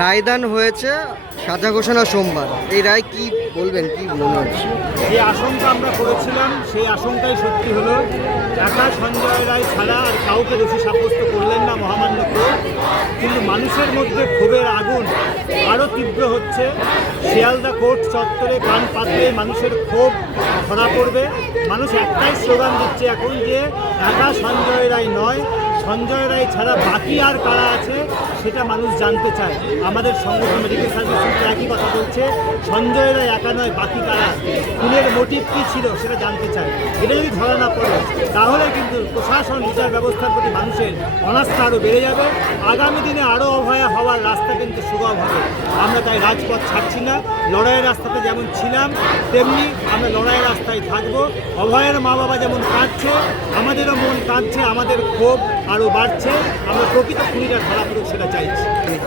রায়দান হয়েছে সাজা ঘোষণা সোমবার। এই রায় কি বলবেন, কি মনে হচ্ছে? যে আশঙ্কা আমরা করেছিলাম, সেই আশঙ্কাই সত্যি হলো। একা সঞ্জয় রায় ছাড়া আর কাউকে দোষী সাব্যস্ত করলেন না মহামান্য কিন্তু মানুষের মধ্যে ক্ষোভের আগুন আরও তীব্র হচ্ছে। শিয়ালদা কোর্ট চত্বরে কান পাতলে মানুষের ক্ষোভ ধরা পড়বে। মানুষ একটাই স্লোগান দিচ্ছে এখন যে একা সঞ্জয় রায় নয়। সঞ্জয় রায় ছাড়া বাকি আর কারা আছে, সেটা মানুষ জানতে চায়। আমাদের সংগঠন মেডিকেল সার্ভিস সেন্টার একই কথা বলছে, সঞ্জয় রায় একা নয়, বাকি কারা খুনের মোটিভ কী ছিল, সেটা জানতে চায়। এটা যদি ধরা না পড়ে, তাহলে কিন্তু প্রশাসন, বিচার ব্যবস্থার প্রতি মানুষের অনাস্থা আরও বেড়ে যাবে। আগামী দিনে আরও অভয়া হওয়ার রাস্তা কিন্তু সুগম হবে। আমরা তাই রাজপথ ছাড়ছি না, লড়াইয়ের রাস্তাতে যেমন ছিলাম, তেমনি আমরা লড়াইয়ের রাস্তায় থাকব। অভয়ের মা বাবা যেমন কাঁদছে আমাদেরও মন কাঁদছে, আমাদের ক্ষোভ আরও বাড়ছে। আমরা প্রকৃত খুনিটা ধরা পড়ুক সেটা চাইছি।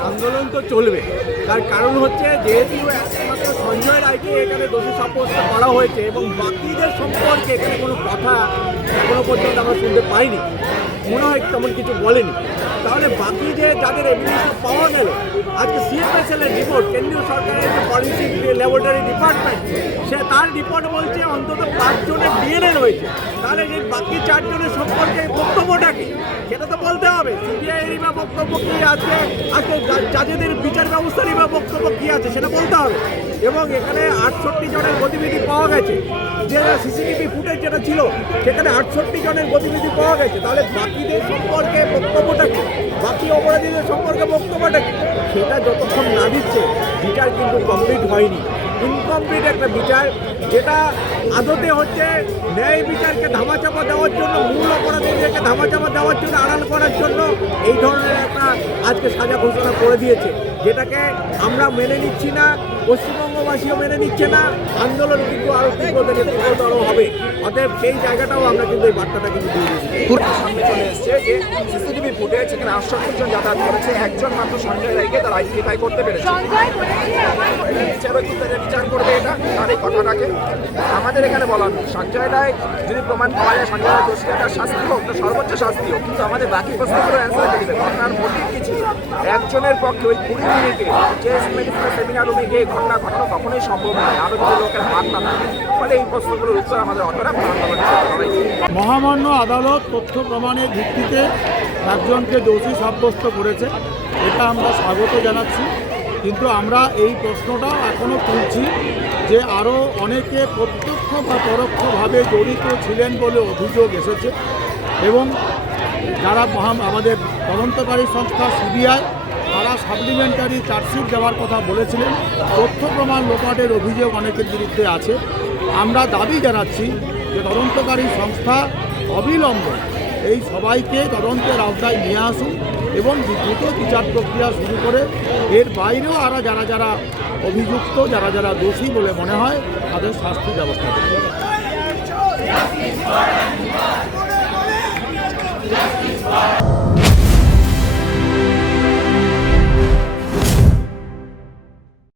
আন্দোলন তো চলবে। তার কারণ হচ্ছে যেহেতু একমাত্র সঞ্জয় রায়কে এখানে দোষী সাব্যস্ত করা হয়েছে এবং বাকিদের সম্পর্কে এখানে কোনো কথা এখনও পর্যন্ত আমরা শুনতে পাইনি। মনে হয় তেমন কিছু বলেনি। তাহলে বাকি যে যাদের এভিডেন্স পাওয়া গেল, আজকে সিএফএসএল এর রিপোর্ট কেন্দ্রীয় সরকারের যে ফরেন্সিক ল্যাবরেটরি ডিপার্টমেন্ট সে তার রিপোর্ট বলছে অন্তত পাঁচজনের ডিএনএ রয়েছে। তাহলে যে বাকি চারজনের সম্পর্কে বক্তব্যটা কি সেটা তো বলতে হবে। সিবিআই বা বক্তব্য কি আছে? আজকে জাজেদের বিচার ব্যবস্থারই বা বক্তব্য কি আছে সেটা বলতে হবে। এবং এখানে আটষট্টি জনের গতিবিধি পাওয়া গেছে। যে সিসিটিভি ফুটেজ যেটা ছিল, সেখানে আটষট্টি জনের গতিবিধি পাওয়া গেছে। তাহলে বাকিদের সম্পর্কে বক্তব্যটা কি বাকি অপরাধীদের সম্পর্কে বক্তব্যটা কি সেটা যতক্ষণ না দিচ্ছে, বিচার কিন্তু কমপ্লিট হয়নি। ইনকমপ্লিট একটা বিচার, যেটা আদতে হচ্ছে ন্যায় বিচারকে ধামাচাপা দেওয়ার জন্য, মূল অপরাধীদেরকে ধামাচাপা দেওয়ার জন্য, আড়াল করার জন্য, এই ধরনের একটা আজকে সাজা ঘোষণা করে দিয়েছে। যেটাকে আমরা মেনে নিচ্ছি না পশ্চিমবঙ্গবাসীও মেনে নিচ্ছে না আন্দোলন কিন্তু আরও তীব্র থেকে তীব্রতর হবে। অতএব সেই জায়গাটাও আমরা কিন্তু এই বার্তাটা কিন্তু দিয়ে দিচ্ছি সামনে চলে এসছে যে সিসিটিভি ফুটেজ সেখানে আটষট্টি জন যাতায়াত করেছে একজন মাত্র সঞ্জয় রায়কে তারা আইডেন্টিফাই করতে পেরেছে। বিচারক বিচার করবে এটা তার এই কথাটাকে। আমাদের এখানে বলা নেই সঞ্জয় রায় যদি প্রমাণ পাওয়া যায় সঞ্জয় রায় দোষী তার শাস্তি হোক তো সর্বোচ্চ শাস্তি হোক কিন্তু আমাদের বাকি প্রশ্নগুলো অ্যান্সার দিয়ে দেবে? ঘটনার ছিল একজনের পক্ষে ওই কুড়ি মিনিটে যে মেডিকেল সেমিনার রুমে গিয়ে ঘটনা ঘটানো কখনোই সম্ভব নয়। আরও যদি লোকের হাত না থাকে ফলে এই প্রশ্নগুলোর উত্তর আমাদের অতটা মহামান্য আদালত তথ্য প্রমাণের ভিত্তিতে একজনকে দোষী সাব্যস্ত করেছে, এটা আমরা স্বাগত জানাচ্ছি। কিন্তু আমরা এই প্রশ্নটা এখনও তুলছি যে আরও অনেকে প্রত্যক্ষ বা পরোক্ষভাবে জড়িত ছিলেন বলে অভিযোগ এসেছে এবং যারা আমাদের তদন্তকারী সংস্থা সিবিআই, তারা সাপ্লিমেন্টারি চার্জশিট দেওয়ার কথা বলেছিলেন। তথ্য প্রমাণ লোপাটের অভিযোগ অনেকের বিরুদ্ধে আছে। আমরা দাবি জানাচ্ছি যে তদন্তকারী সংস্থা অবিলম্বে এই সবাইকে তদন্তের আওতায় নিয়ে আসুন এবং দ্রুত বিচার প্রক্রিয়া শুরু করে এর বাইরেও আরও যারা যারা অভিযুক্ত, যারা যারা দোষী বলে মনে হয়, তাদের শাস্তি ব্যবস্থা করুন।